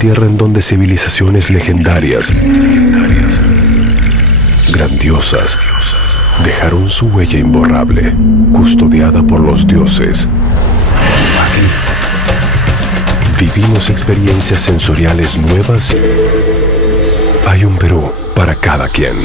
tierra en donde civilizaciones legendarias, grandiosas, dejaron su huella imborrable, custodiada por los dioses. Aquí vivimos experiencias sensoriales nuevas. Hay un Perú para cada quien.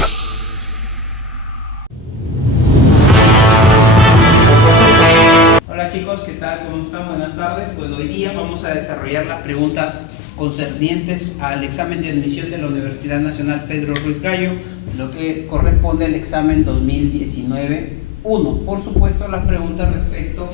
Hola chicos, ¿qué tal? ¿Cómo están? Buenas tardes. Pues hoy día vamos a desarrollar las preguntas concernientes al examen de admisión de la Universidad Nacional Pedro Ruiz Gallo, lo que corresponde al examen 2019-1. Por supuesto, las preguntas respecto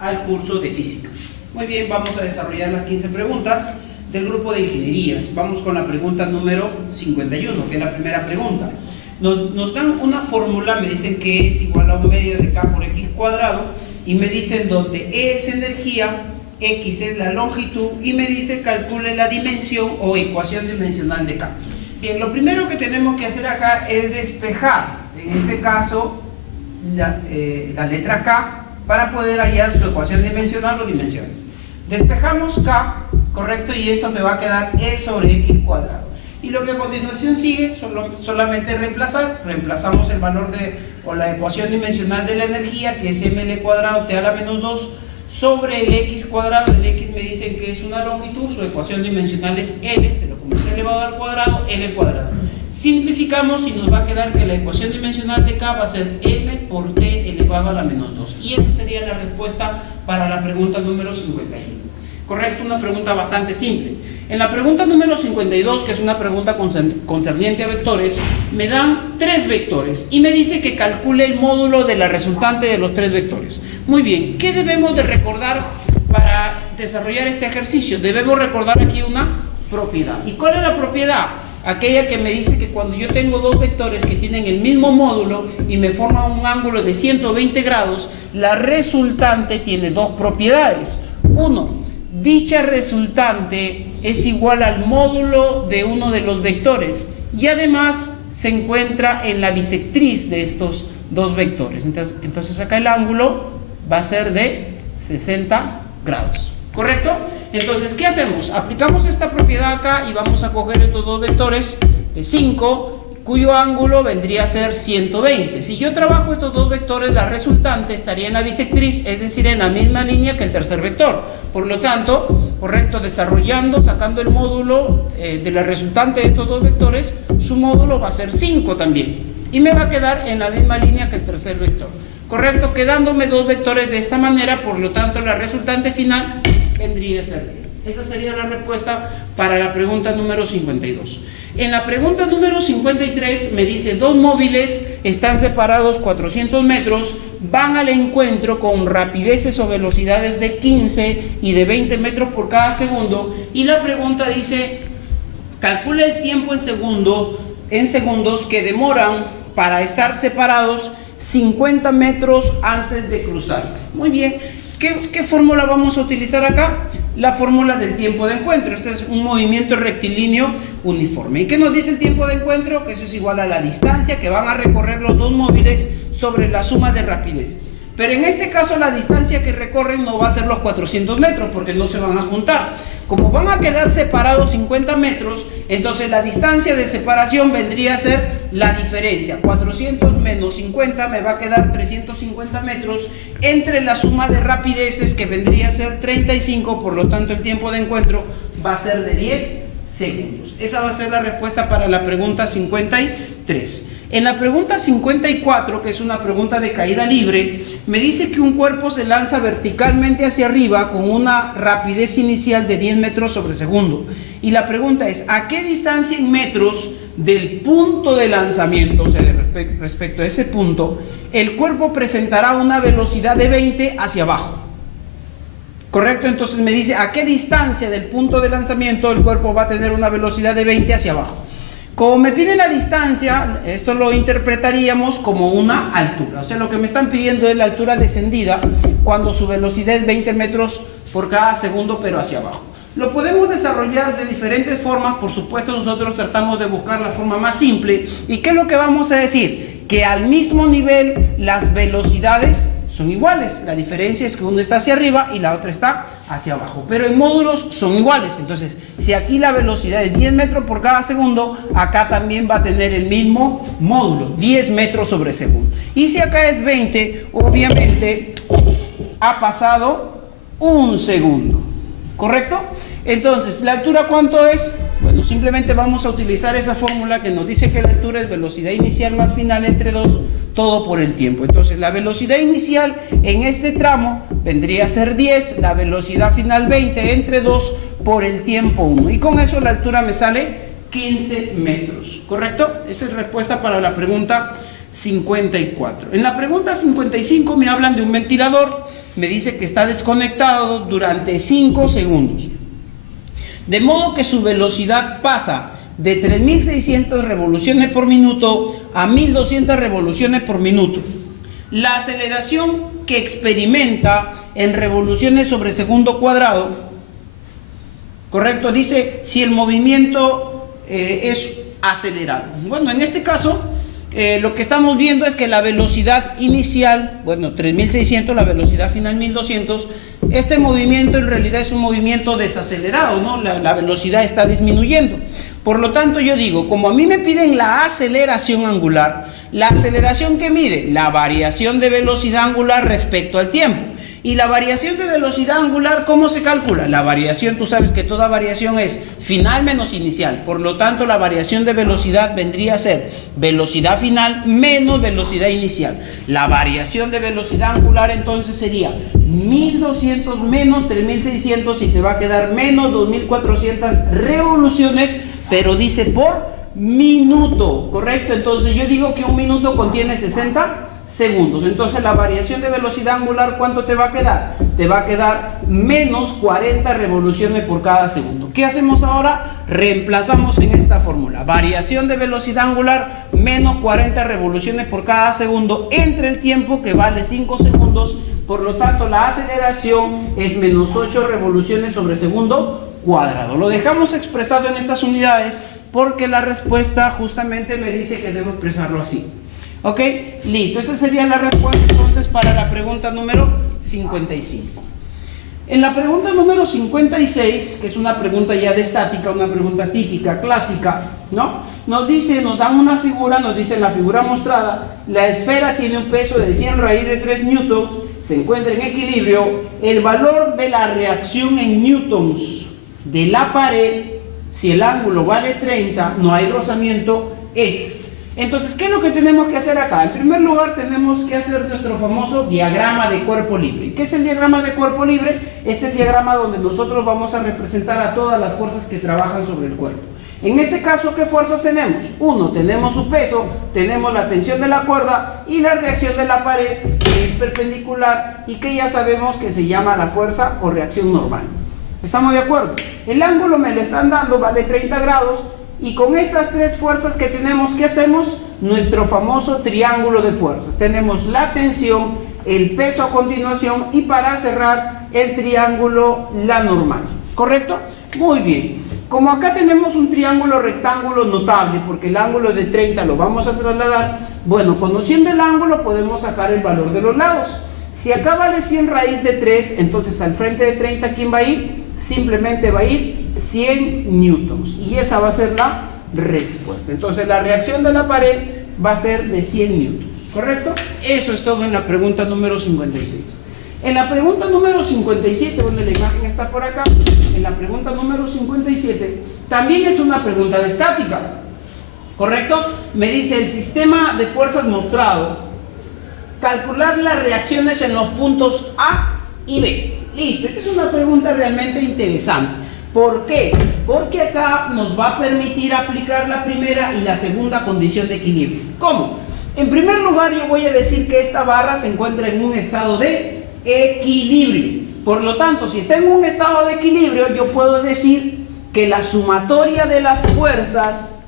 al curso de física. Muy bien, vamos a desarrollar las 15 preguntas del grupo de ingenierías. Vamos con la pregunta número 51, que es la primera pregunta. Nos dan una fórmula, me dicen que es igual a un medio de K por X cuadrado, y me dicen donde E es energía, X es la longitud, y me dice calcule la dimensión o ecuación dimensional de K. Bien, lo primero que tenemos que hacer acá es despejar, en este caso, la letra K, para poder hallar su ecuación dimensional o dimensiones. Despejamos K, correcto, y esto te va a quedar E sobre X cuadrado. Y lo que a continuación sigue, solamente reemplazamos el valor o la ecuación dimensional de la energía, que es ml cuadrado t a la menos 2, sobre el x cuadrado. El x me dicen que es una longitud, su ecuación dimensional es L, pero como es elevado al cuadrado, L cuadrado. Simplificamos y nos va a quedar que la ecuación dimensional de K va a ser m por t elevado a la menos 2. Y esa sería la respuesta para la pregunta número 51. Correcto, una pregunta bastante simple. En la pregunta número 52, que es una pregunta concerniente a vectores, me dan 3 vectores y me dice que calcule el módulo de la resultante de los 3 vectores. Muy bien, ¿qué debemos de recordar para desarrollar este ejercicio? Debemos recordar aquí una propiedad. ¿Y cuál es la propiedad? Aquella que me dice que cuando yo tengo 2 vectores que tienen el mismo módulo y me forman un ángulo de 120 grados, la resultante tiene 2 propiedades. Uno, dicha resultante es igual al módulo de uno de los vectores y además se encuentra en la bisectriz de estos 2 vectores. Entonces acá el ángulo va a ser de 60 grados. ¿Correcto? Entonces, ¿qué hacemos? Aplicamos esta propiedad acá y vamos a coger estos 2 vectores de 5, cuyo ángulo vendría a ser 120. Si yo trabajo estos 2 vectores, la resultante estaría en la bisectriz, es decir, en la misma línea que el tercer vector. Por lo tanto, correcto, sacando el módulo de la resultante de estos 2 vectores, su módulo va a ser 5 también. Y me va a quedar en la misma línea que el tercer vector. Correcto, quedándome 2 vectores de esta manera, por lo tanto, la resultante final vendría a ser 10. Esa sería la respuesta para la pregunta número 52. En la pregunta número 53 me dice 2 móviles están separados 400 metros, van al encuentro con rapideces o velocidades de 15 y de 20 metros por cada segundo, y la pregunta dice calcula el tiempo en segundos que demoran para estar separados 50 metros antes de cruzarse. Muy bien, ¿qué fórmula vamos a utilizar acá? La fórmula del tiempo de encuentro. Este es un movimiento rectilíneo uniforme. ¿Y qué nos dice el tiempo de encuentro? Que eso es igual a la distancia que van a recorrer los 2 móviles sobre la suma de rapideces. Pero en este caso la distancia que recorren no va a ser los 400 metros porque no se van a juntar. Como van a quedar separados 50 metros, entonces la distancia de separación vendría a ser la diferencia. 400 menos 50 me va a quedar 350 metros entre la suma de rapideces, que vendría a ser 35, por lo tanto el tiempo de encuentro va a ser de 10 segundos. Esa va a ser la respuesta para la pregunta 53. En la pregunta 54, que es una pregunta de caída libre, me dice que un cuerpo se lanza verticalmente hacia arriba con una rapidez inicial de 10 metros sobre segundo. Y la pregunta es, ¿a qué distancia en metros del punto de lanzamiento, o sea, respecto a ese punto, el cuerpo presentará una velocidad de 20 hacia abajo? ¿Correcto? Entonces me dice, ¿a qué distancia del punto de lanzamiento el cuerpo va a tener una velocidad de 20 hacia abajo? Como me pide la distancia, esto lo interpretaríamos como una altura. O sea, lo que me están pidiendo es la altura descendida cuando su velocidad es 20 metros por cada segundo, pero hacia abajo. Lo podemos desarrollar de diferentes formas. Por supuesto, nosotros tratamos de buscar la forma más simple. ¿Y qué es lo que vamos a decir? Que al mismo nivel las velocidades son iguales. La diferencia es que uno está hacia arriba y la otra está hacia abajo. Pero en módulos son iguales. Entonces, si aquí la velocidad es 10 metros por cada segundo, acá también va a tener el mismo módulo, 10 metros sobre segundo. Y si acá es 20, obviamente ha pasado un segundo. ¿Correcto? Entonces, ¿la altura cuánto es? Bueno, simplemente vamos a utilizar esa fórmula que nos dice que la altura es velocidad inicial más final entre 2, todo por el tiempo. Entonces, la velocidad inicial en este tramo vendría a ser 10, la velocidad final 20 entre 2 por el tiempo 1. Y con eso la altura me sale 15 metros. ¿Correcto? Esa es respuesta para la pregunta 54. En la pregunta 55 me hablan de un ventilador, me dice que está desconectado durante 5 segundos. De modo que su velocidad pasa de 3600 revoluciones por minuto a 1200 revoluciones por minuto. La aceleración que experimenta en revoluciones sobre segundo cuadrado, correcto, dice si el movimiento es acelerado. Bueno, en este caso lo que estamos viendo es que la velocidad inicial, bueno, 3600, la velocidad final 1200, este movimiento en realidad es un movimiento desacelerado, ¿no? La velocidad está disminuyendo. Por lo tanto, yo digo, como a mí me piden la aceleración angular, la aceleración que mide la variación de velocidad angular respecto al tiempo. Y la variación de velocidad angular, ¿cómo se calcula? La variación, tú sabes que toda variación es final menos inicial. Por lo tanto, la variación de velocidad vendría a ser velocidad final menos velocidad inicial. La variación de velocidad angular entonces sería 1200 menos 3600 y te va a quedar menos 2400 revoluciones, pero dice por minuto, ¿correcto? Entonces yo digo que un minuto contiene 60 segundos. Entonces la variación de velocidad angular, ¿cuánto te va a quedar? Te va a quedar menos 40 revoluciones por cada segundo. ¿Qué hacemos ahora? Reemplazamos en esta fórmula. Variación de velocidad angular menos 40 revoluciones por cada segundo entre el tiempo, que vale 5 segundos. Por lo tanto, la aceleración es menos 8 revoluciones sobre segundo cuadrado. Lo dejamos expresado en estas unidades porque la respuesta justamente me dice que debo expresarlo así. Ok, listo. Esa sería la respuesta entonces para la pregunta número 55. En la pregunta número 56, que es una pregunta ya de estática, una pregunta típica, clásica, ¿no? Nos dan una figura, nos dice en la figura mostrada, la esfera tiene un peso de 100 raíz de 3 newtons, se encuentra en equilibrio, el valor de la reacción en newtons de la pared, si el ángulo vale 30, no hay rozamiento, es... Entonces, ¿qué es lo que tenemos que hacer acá? En primer lugar, tenemos que hacer nuestro famoso diagrama de cuerpo libre. ¿Qué es el diagrama de cuerpo libre? Es el diagrama donde nosotros vamos a representar a todas las fuerzas que trabajan sobre el cuerpo. En este caso, ¿qué fuerzas tenemos? Uno, tenemos su peso, tenemos la tensión de la cuerda y la reacción de la pared, que es perpendicular y que ya sabemos que se llama la fuerza o reacción normal. ¿Estamos de acuerdo? El ángulo me lo están dando, vale 30 grados. Y con estas tres fuerzas que tenemos, ¿qué hacemos? Nuestro famoso triángulo de fuerzas. Tenemos la tensión, el peso a continuación y para cerrar el triángulo, la normal. ¿Correcto? Muy bien. Como acá tenemos un triángulo rectángulo notable, porque el ángulo de 30 lo vamos a trasladar, bueno, conociendo el ángulo podemos sacar el valor de los lados. Si acá vale 100 raíz de 3, entonces al frente de 30, ¿quién va a ir? Simplemente va a ir 100 newtons y esa va a ser la respuesta. Entonces la reacción de la pared va a ser de 100 newtons, ¿correcto? Eso es todo en la pregunta número 56. En la pregunta número 57, donde la imagen está por acá, en la pregunta número 57, también es una pregunta de estática, ¿correcto? Me dice el sistema de fuerzas mostrado, calcular las reacciones en los puntos A y B. Listo, esta es una pregunta realmente interesante. ¿Por qué? Porque acá nos va a permitir aplicar la primera y la segunda condición de equilibrio. ¿Cómo? En primer lugar, yo voy a decir que esta barra se encuentra en un estado de equilibrio. Por lo tanto, si está en un estado de equilibrio, yo puedo decir que la sumatoria de las fuerzas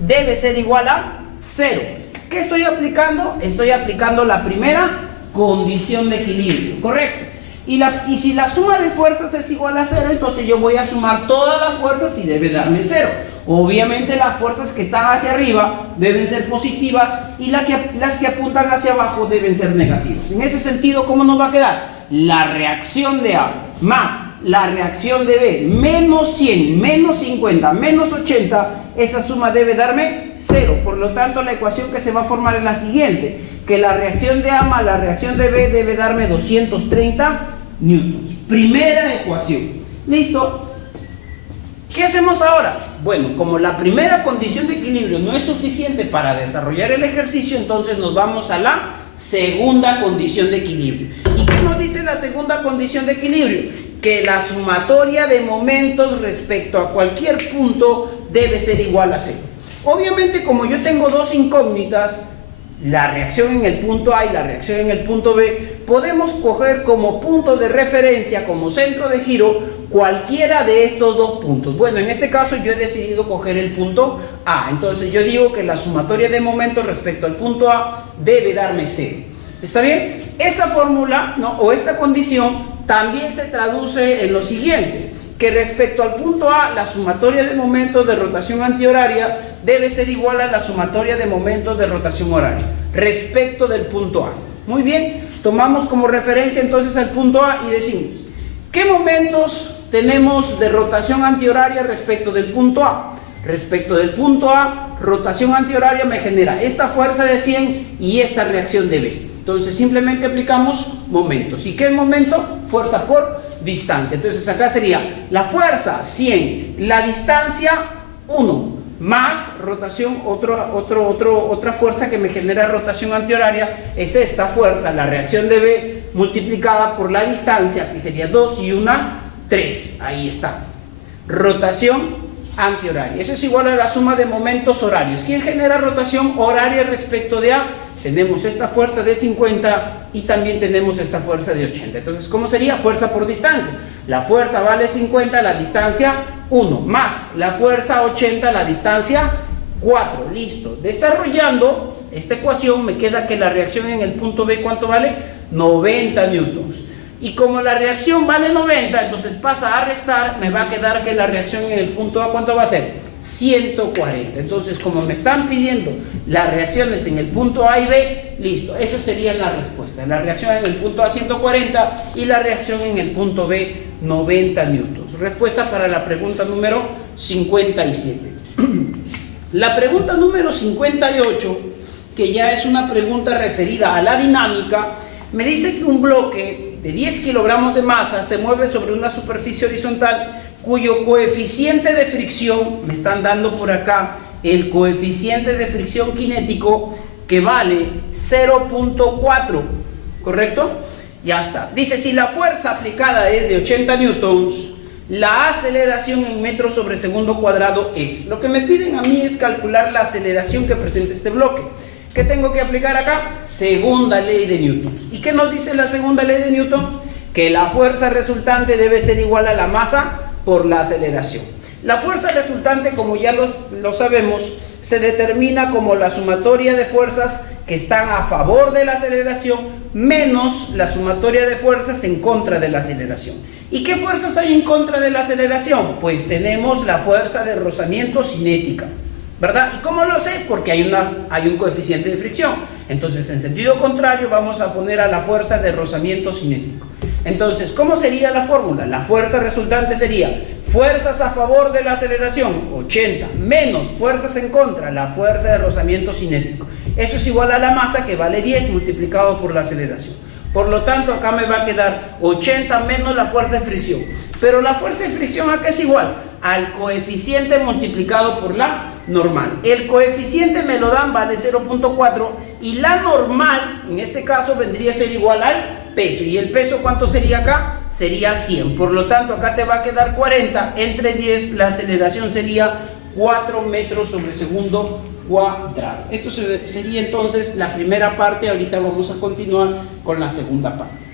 debe ser igual a 0. ¿Qué estoy aplicando? Estoy aplicando la primera condición de equilibrio, ¿correcto? Y si la suma de fuerzas es igual a 0, entonces yo voy a sumar todas las fuerzas y debe darme 0. obviamente las fuerzas que están hacia arriba deben ser positivas y las que apuntan hacia abajo deben ser negativas. En ese sentido, ¿cómo nos va a quedar? La reacción de A más la reacción de B, menos 100, menos 50, menos 80, esa suma debe darme 0. Por lo tanto, la ecuación que se va a formar es la siguiente, que la reacción de A más la reacción de B debe darme 230 newtons. Primera ecuación. ¿Listo? ¿Qué hacemos ahora? Bueno, como la primera condición de equilibrio no es suficiente para desarrollar el ejercicio, entonces nos vamos a la segunda condición de equilibrio. ¿Y qué nos dice la segunda condición de equilibrio? Que la sumatoria de momentos respecto a cualquier punto debe ser igual a 0. Obviamente, como yo tengo dos incógnitas, la reacción en el punto A y la reacción en el punto B, podemos coger como punto de referencia, como centro de giro, cualquiera de estos dos puntos. Bueno, en este caso yo he decidido coger el punto A. Entonces yo digo que la sumatoria de momentos respecto al punto A debe darme 0. ¿Está bien? Esta fórmula, ¿no?, o esta condición también se traduce en lo siguiente, que respecto al punto A, la sumatoria de momentos de rotación antihoraria debe ser igual a la sumatoria de momentos de rotación horaria respecto del punto A. Muy bien, tomamos como referencia entonces al punto A y decimos, ¿qué momentos tenemos de rotación antihoraria respecto del punto A? Respecto del punto A, rotación antihoraria me genera esta fuerza de 100 y esta reacción de B. Entonces simplemente aplicamos momentos. ¿Y qué es momento? Fuerza por distancia. Entonces acá sería la fuerza 100, la distancia 1, más rotación, otra fuerza que me genera rotación antihoraria es esta fuerza, la reacción de B multiplicada por la distancia, que sería 2 y 1, 3. Ahí está. Rotación antihoraria. Eso es igual a la suma de momentos horarios. ¿Quién genera rotación horaria respecto de A? Tenemos esta fuerza de 50 y también tenemos esta fuerza de 80. Entonces, ¿cómo sería? Fuerza por distancia. La fuerza vale 50, la distancia 1, más la fuerza 80, la distancia 4. Listo. Desarrollando esta ecuación me queda que la reacción en el punto B, ¿cuánto vale? 90 newtons. Y como la reacción vale 90, entonces pasa a restar, me va a quedar que la reacción en el punto A, ¿cuánto va a ser? 140. Entonces, como me están pidiendo las reacciones en el punto A y B, listo, esa sería la respuesta. La reacción en el punto A 140 y la reacción en el punto B 90 newtons. Respuesta para la pregunta número 57. La pregunta número 58, que ya es una pregunta referida a la dinámica, me dice que un bloque de 10 kilogramos de masa se mueve sobre una superficie horizontal cuyo coeficiente de fricción, me están dando por acá el coeficiente de fricción cinético, que vale 0.4, ¿correcto? Ya está. Dice, si la fuerza aplicada es de 80 newtons, la aceleración en metros sobre segundo cuadrado es. Lo que me piden a mí es calcular la aceleración que presenta este bloque. ¿Qué tengo que aplicar acá? Segunda ley de Newton. ¿Y qué nos dice la segunda ley de Newton? Que la fuerza resultante debe ser igual a la masa por la aceleración. La fuerza resultante, como ya lo sabemos, se determina como la sumatoria de fuerzas que están a favor de la aceleración menos la sumatoria de fuerzas en contra de la aceleración. ¿Y qué fuerzas hay en contra de la aceleración? Pues tenemos la fuerza de rozamiento cinética, ¿verdad? ¿Y cómo lo sé? Porque hay un coeficiente de fricción. Entonces, en sentido contrario, vamos a poner a la fuerza de rozamiento cinético. Entonces, ¿cómo sería la fórmula? La fuerza resultante sería fuerzas a favor de la aceleración, 80, menos fuerzas en contra, la fuerza de rozamiento cinético. Eso es igual a la masa, que vale 10 multiplicado por la aceleración. Por lo tanto, acá me va a quedar 80 menos la fuerza de fricción. Pero la fuerza de fricción acá es igual al coeficiente multiplicado por la normal. El coeficiente me lo dan, vale 0.4, y la normal, en este caso, vendría a ser igual al peso. ¿Y el peso cuánto sería acá? Sería 100. Por lo tanto, acá te va a quedar 40 entre 10, la aceleración sería 4 metros sobre segundo cuadrado. Esto sería entonces la primera parte. Ahorita vamos a continuar con la segunda parte.